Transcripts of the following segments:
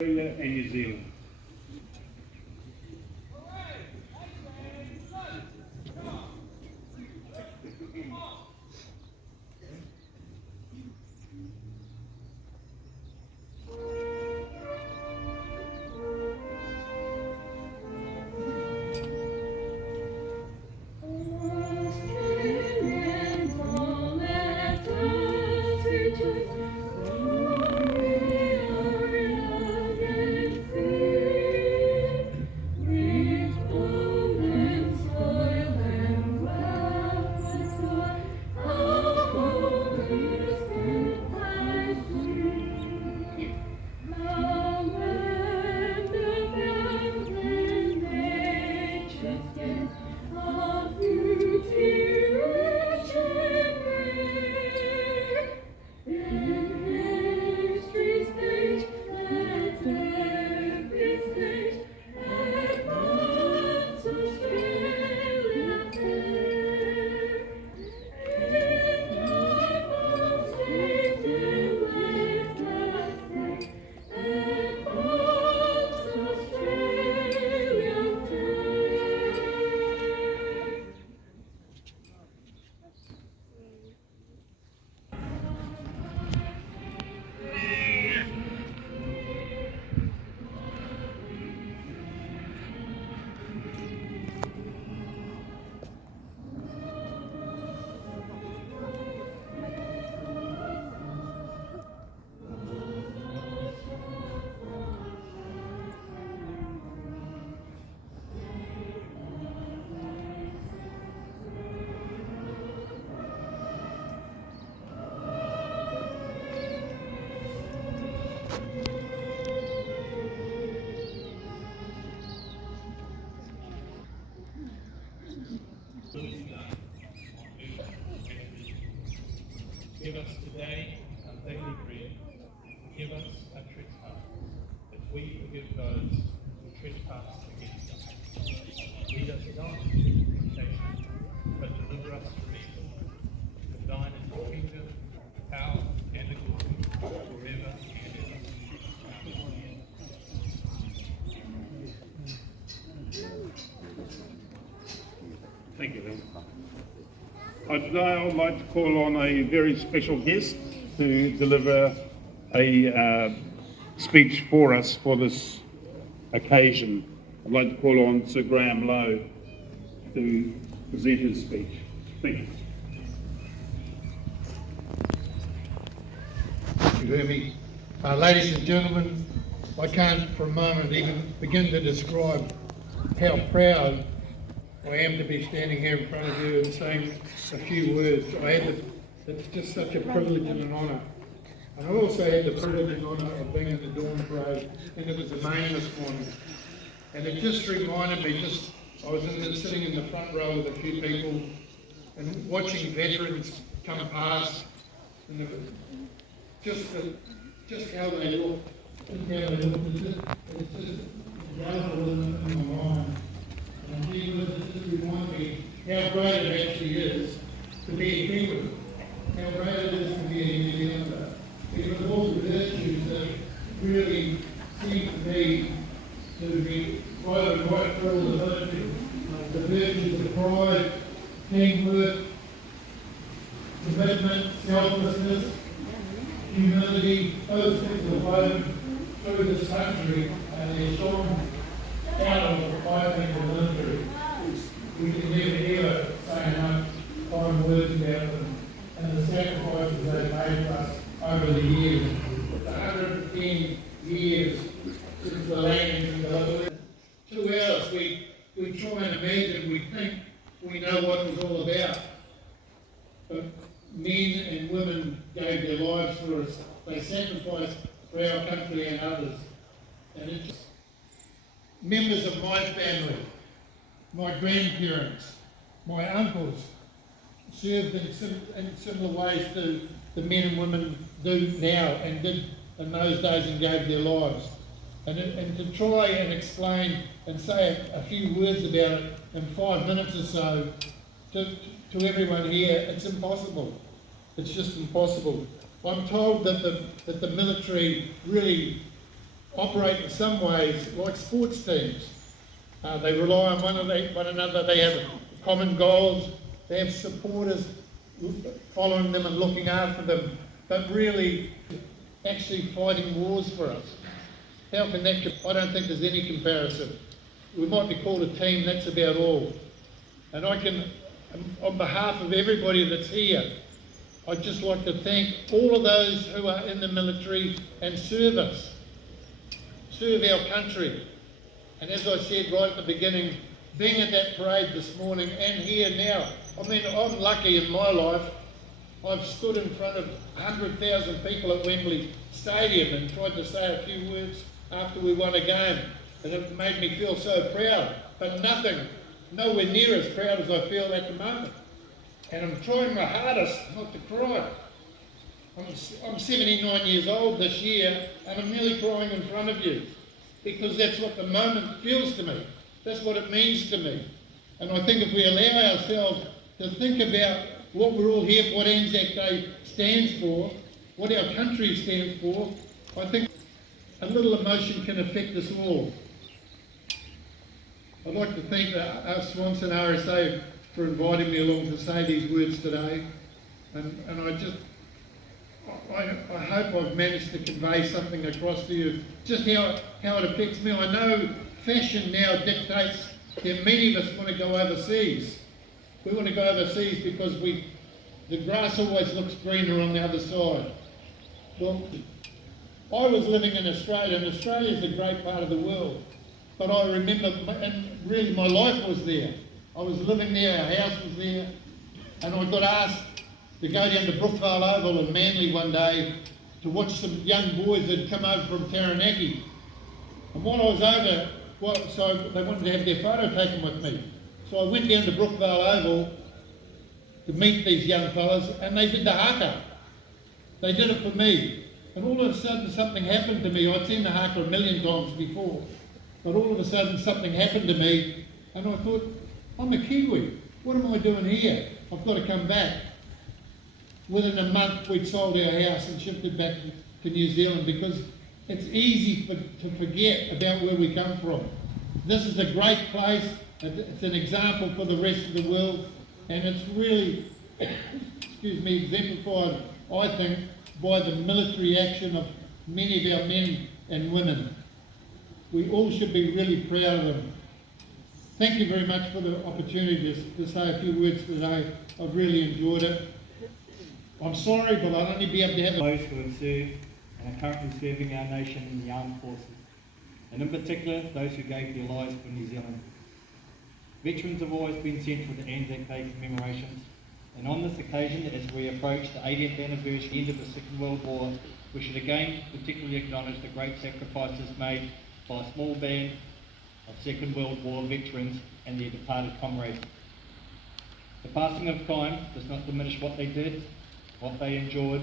Australia and New Zealand. Give us today our daily bread. Give us our trespass, as we forgive those who trespass against us. Lead us not into temptation, but deliver us from evil. For thine is the kingdom, the power, and the glory, forever and ever. Amen. Thank you, Lynn. Today I would like to call on a very special guest to deliver a speech for us for this occasion. I'd like to call on Sir Graham Lowe to present his speech. Thank you. You hear me? Ladies and gentlemen, I can't for a moment even begin to describe how proud I am to be standing here in front of you and saying a few words. It's just such a privilege and an honour. And I also had the privilege and honour of being in the dawn parade, and it was the main this morning. And it just reminded me, I was sitting in the front row with a few people and watching veterans come past, and just how they look, it's just wonderful in my mind. And it just reminds me how great it actually is to be a Kiwi, how great it is to be a New Zealander, because of all the virtues that really seem to me to be woven right through all the virtues. The virtues of pride, teamwork, commitment, selflessness, humility, those things are woven through this country, and they're shone out of the fighting the military. We can never hear say enough fine words about them and the sacrifices they've made for us over the years. It's 110 years since the landings in the 2 hours we try and imagine, we think we know what it was all about. But men and women gave their lives for us. They sacrificed for our country and others. And it's members of my family, my grandparents, my uncles served in similar ways to the men and women do now and did in those days and gave their lives. And to try and explain and say a few words about it in 5 minutes or so to everyone here, it's impossible. It's just impossible. I'm told that the military really operate in some ways like sports teams. They rely on one another, they have common goals, they have supporters following them and looking after them, but really actually fighting wars for us. How can that, I don't think there's any comparison. We might be called a team, that's about all. And I can, on behalf of everybody that's here, I'd just like to thank all of those who are in the military and serve us, serve our country. And as I said right at the beginning, being at that parade this morning and here now, I mean, I'm lucky in my life. I've stood in front of 100,000 people at Wembley Stadium and tried to say a few words after we won a game. And it made me feel so proud, but nowhere near as proud as I feel at the moment. And I'm trying my hardest not to cry. I'm 79 years old this year, and I'm nearly crying in front of you, because that's what the moment feels to me. That's what it means to me. And I think if we allow ourselves to think about what we're all here, what ANZAC Day stands for, what our country stands for, I think a little emotion can affect us all. I'd like to thank the Swanson RSA for inviting me along to say these words today. And I hope I've managed to convey something across to you, just how it affects me. I know fashion now dictates that many of us want to go overseas. We want to go overseas because the grass always looks greener on the other side. Well, I was living in Australia, and Australia is a great part of the world. But I remember, and really my life was there. I was living there, our house was there, and I got asked to go down to Brookvale Oval in Manly one day to watch some young boys that had come over from Taranaki. And while I was over, so they wanted to have their photo taken with me. So I went down to Brookvale Oval to meet these young fellas, and they did the haka. They did it for me. And all of a sudden something happened to me. I'd seen the haka a million times before. But all of a sudden something happened to me, and I thought, I'm a Kiwi. What am I doing here? I've got to come back. Within a month, we'd sold our house and shifted back to New Zealand, because it's easy to forget about where we come from. This is a great place. It's an example for the rest of the world, and it's really, exemplified, I think, by the military action of many of our men and women. We all should be really proud of them. Thank you very much for the opportunity to say a few words today. I've really enjoyed it. I'm sorry, but I'll only be able to have those who have served and are currently serving our nation in the armed forces, and in particular those who gave their lives for New Zealand. Veterans have always been central to ANZAC Day commemorations, and on this occasion, as we approach the 80th anniversary end of the Second World War, we should again particularly acknowledge the great sacrifices made by a small band of Second World War veterans and their departed comrades. The passing of time does not diminish what they did, what they endured,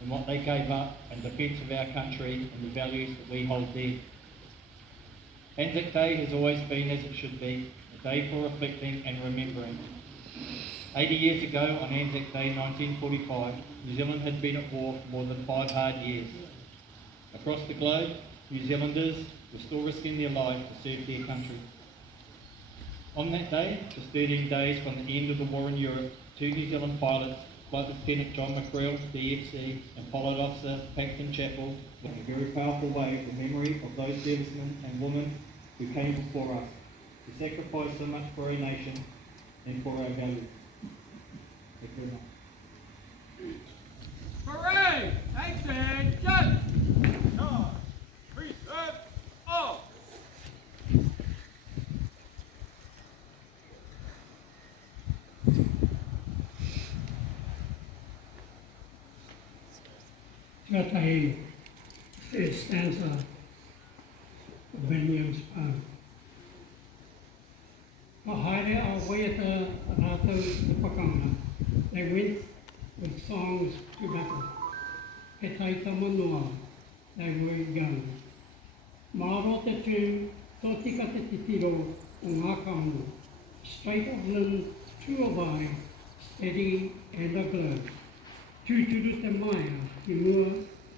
and what they gave up in defence of our country and the values that we hold dear. ANZAC Day has always been, as it should be, a day for reflecting and remembering. 80 years ago, on ANZAC Day 1945, New Zealand had been at war for more than 5 hard years. Across the globe, New Zealanders were still risking their lives to serve their country. On that day, just 13 days from the end of the war in Europe, 2 New Zealand pilots, Flight Lieutenant John McCreel, DFC, and Pilot Officer Paxton Chappell, in a very powerful way the memory of those servicemen and women who came before us, who sacrificed so much for our nation and for our values. Thank you very much. Parade! Attention! Charge! Reserve! All! Got a first stanza of William's poem. Mahaere a waiata rātou te pakanga. They went with songs to battle. He taita manoa, they were young. Maro te tū, tō tika te tiro o ngā kaunga. Straight of limb, true of eye, steady and aglow. Tūturu te maia, ki mua,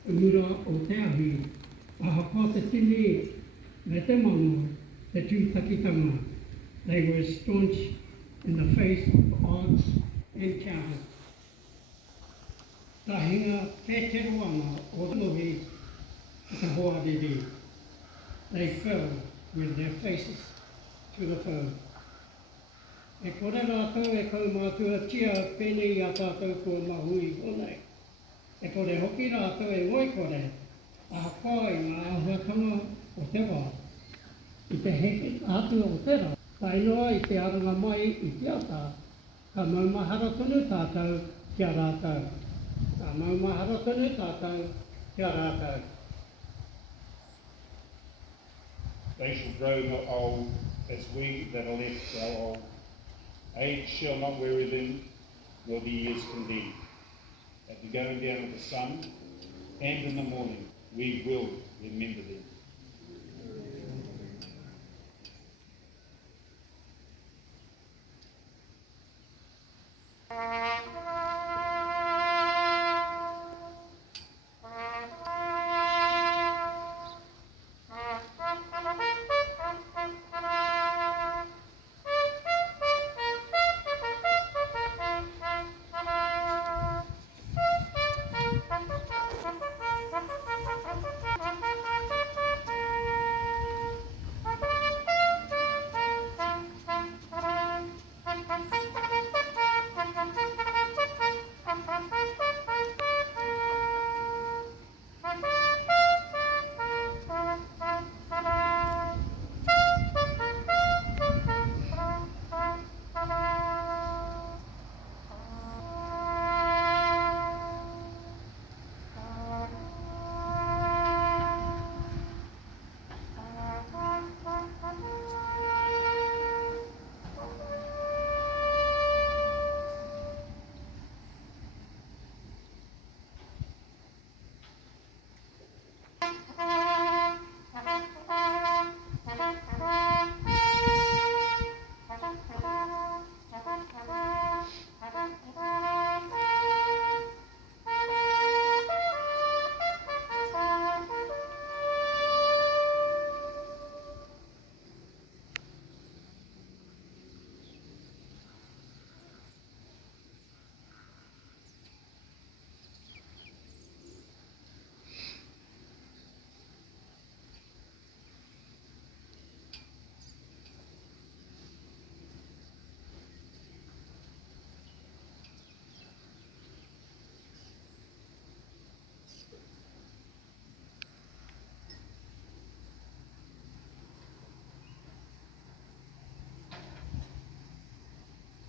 mura o te ahi, Ahako te tini me te mano, te tūtakitanga. They were staunch in the face of odds and challenges. Tahinga te te ruanga o nohi te hoa riri. They fell with their faces to the foe. E kore rātou e kau mātua tia pēnei a tātou ko mahui honei. E kore hoki rātou e ngoi kore, a kai ngā ahuatanga o te wā. I te heke atu o te rā, ka inoa i te arunga mai i te ata, ka maumahara tonu tātou kia rātou. Ka maumahara tonu tātou kia rātou. They shall grow not old as we that are left grow old. Age shall not weary them, nor the years condemn. At the going down of the sun, and in the morning, we will remember them.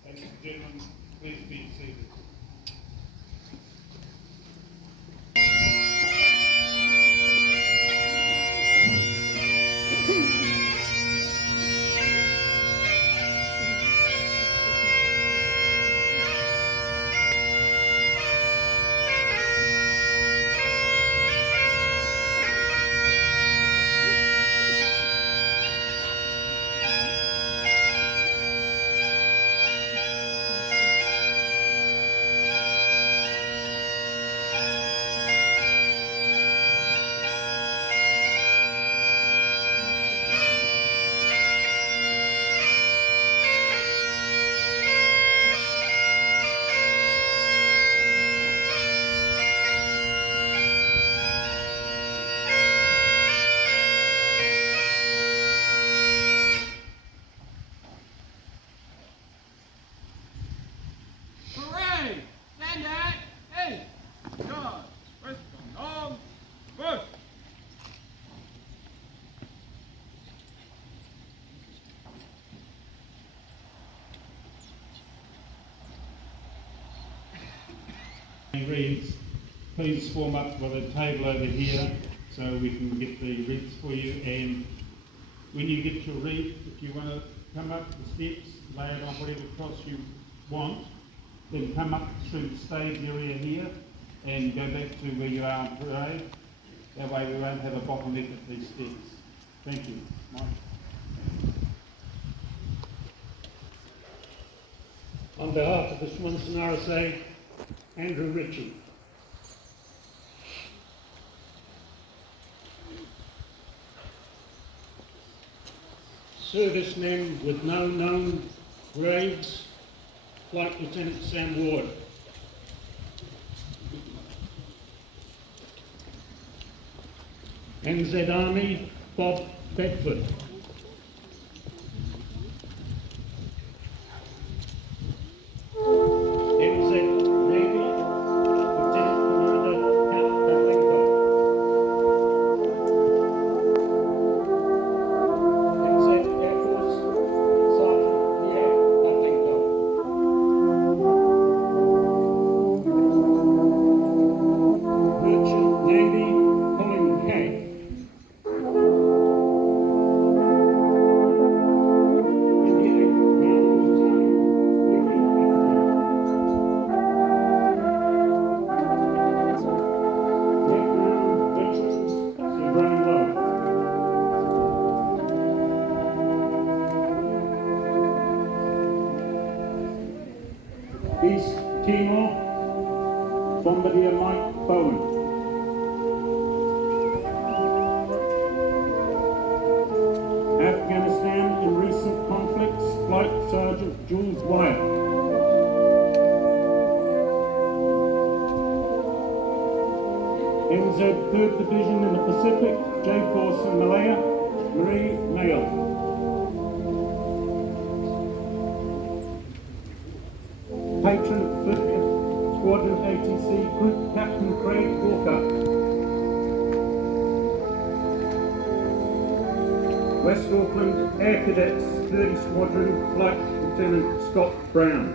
Ladies and gentlemen, please be seated. Hooray! Stand at 8. John, first on bush. It reads, please form up with a table over here so we can get the wreaths for you, and when you get your wreath, if you want to come up the steps, lay it on whatever cross you want, then come up through the stage area here and go back to where you are on parade. That way we won't have a bottleneck at these steps. Thank you. Mike. On behalf of the Swanson RSA, Andrew Ritchie. servicemen with no known grades, Flight Lieutenant Sam Ward. NZ Army, Bob Bedford. NZ Navy, Lieutenant Commander Pat Pavlenko. NZ Air Force, Sergeant Pierre Pavlenko. Merchant Navy, Colin Kay. Indian Ground Battalion, Ricky Atherton. Background Veterans, Sir Brian Lowe. East Timor, Bombardier Mike Bowen. Afghanistan in recent conflicts, Flight Sergeant Jules Wyatt. NZ 3rd Division in the Pacific, J-Force in Malaya, Marie Mayo. Patron 50th Squadron ATC Group Captain Craig Walker. West Auckland Air Cadets 30 Squadron Flight Lieutenant Scott Brown.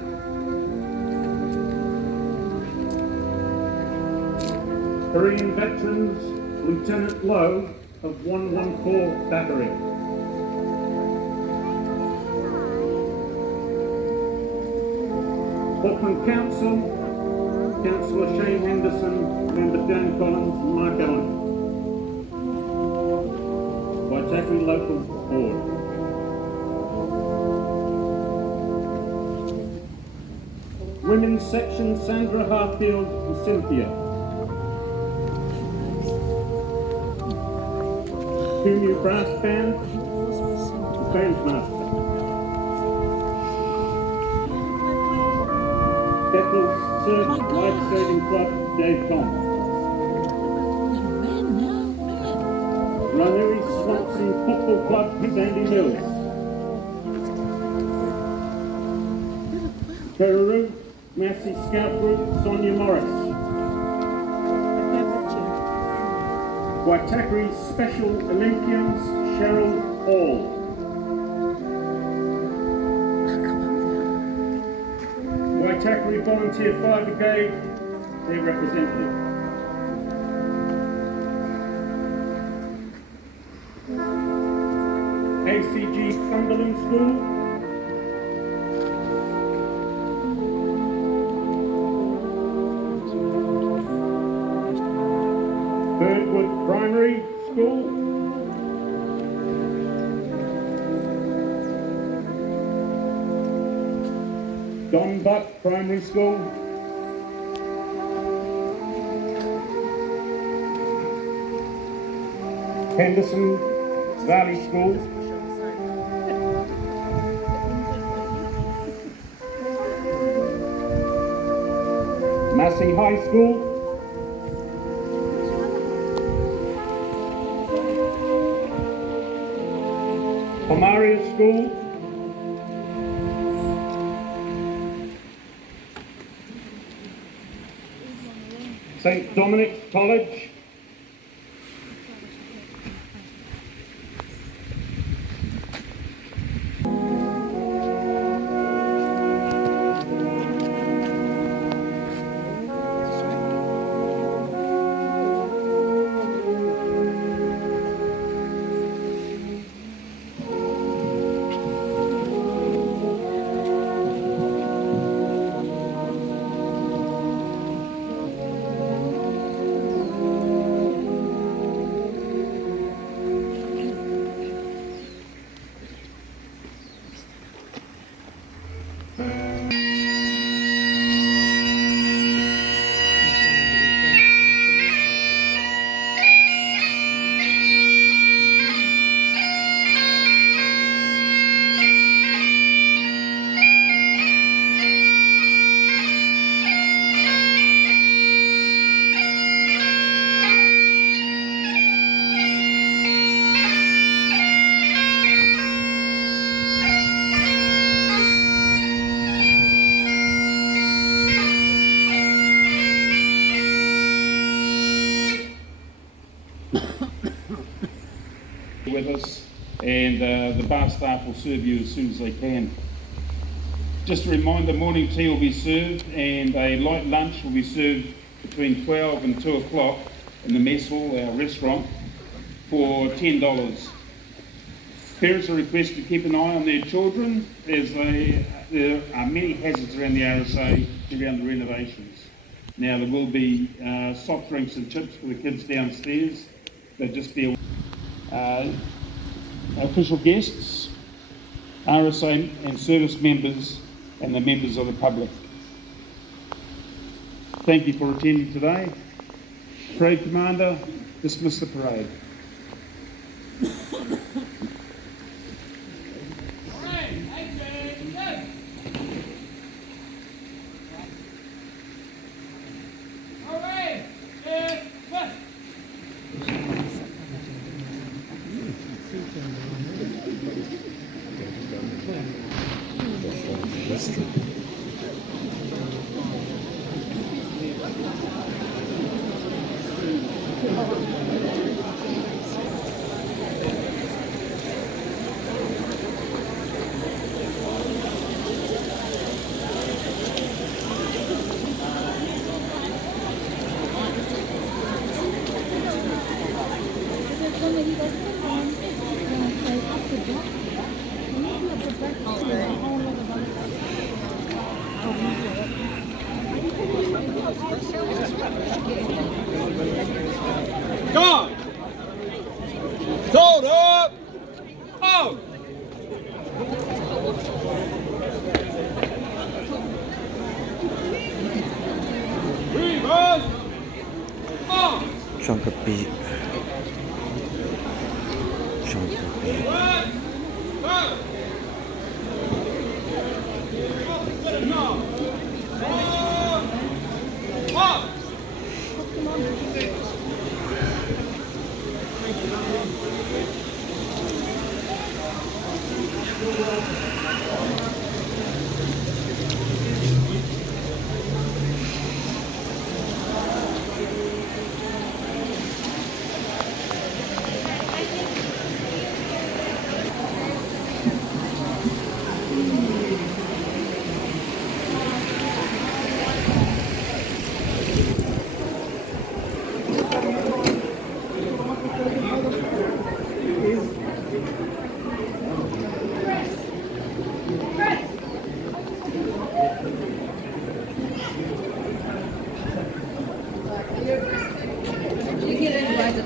Korean Veterans Lieutenant Lowe of 114 Battery. Auckland Council, Councillor Shane Henderson, Member Dan Collins, and Mark Allen. Waitaki Local Board. Women's Section, Sandra Harfield and Cynthia. Kumu Brass Band, Bandmaster. Beccles Surf Life Saving Club, Dave Tom. Raneri Swanson Football Club, Sandy Mills. Karuru Massey Scout Group, Sonia Morris. Waitakere Special Olympians, Cheryl Hall. Waitakere Volunteer Fire Brigade, their representative. ACG Sunderland School. Birdwood Primary School. Don Buck Primary School. Henderson Valley School. Massey High School. Pomaria School. St. Dominic College. service, and the bar staff will serve you as soon as they can. Just a reminder, morning tea will be served and a light lunch will be served between 12 and 2 o'clock in the mess hall, our restaurant, for $10. Parents are requested to keep an eye on their children as there are many hazards around the RSA around the renovations. Now there will be soft drinks and chips for the kids downstairs, but just be aware. Official guests, RSA and service members and the members of the public. Thank you for attending today. Parade Commander, dismiss the parade. Go! Hold up! Oh! Reverse! Oh! Chunk of beat. Chunk of beat. Go! You get it by the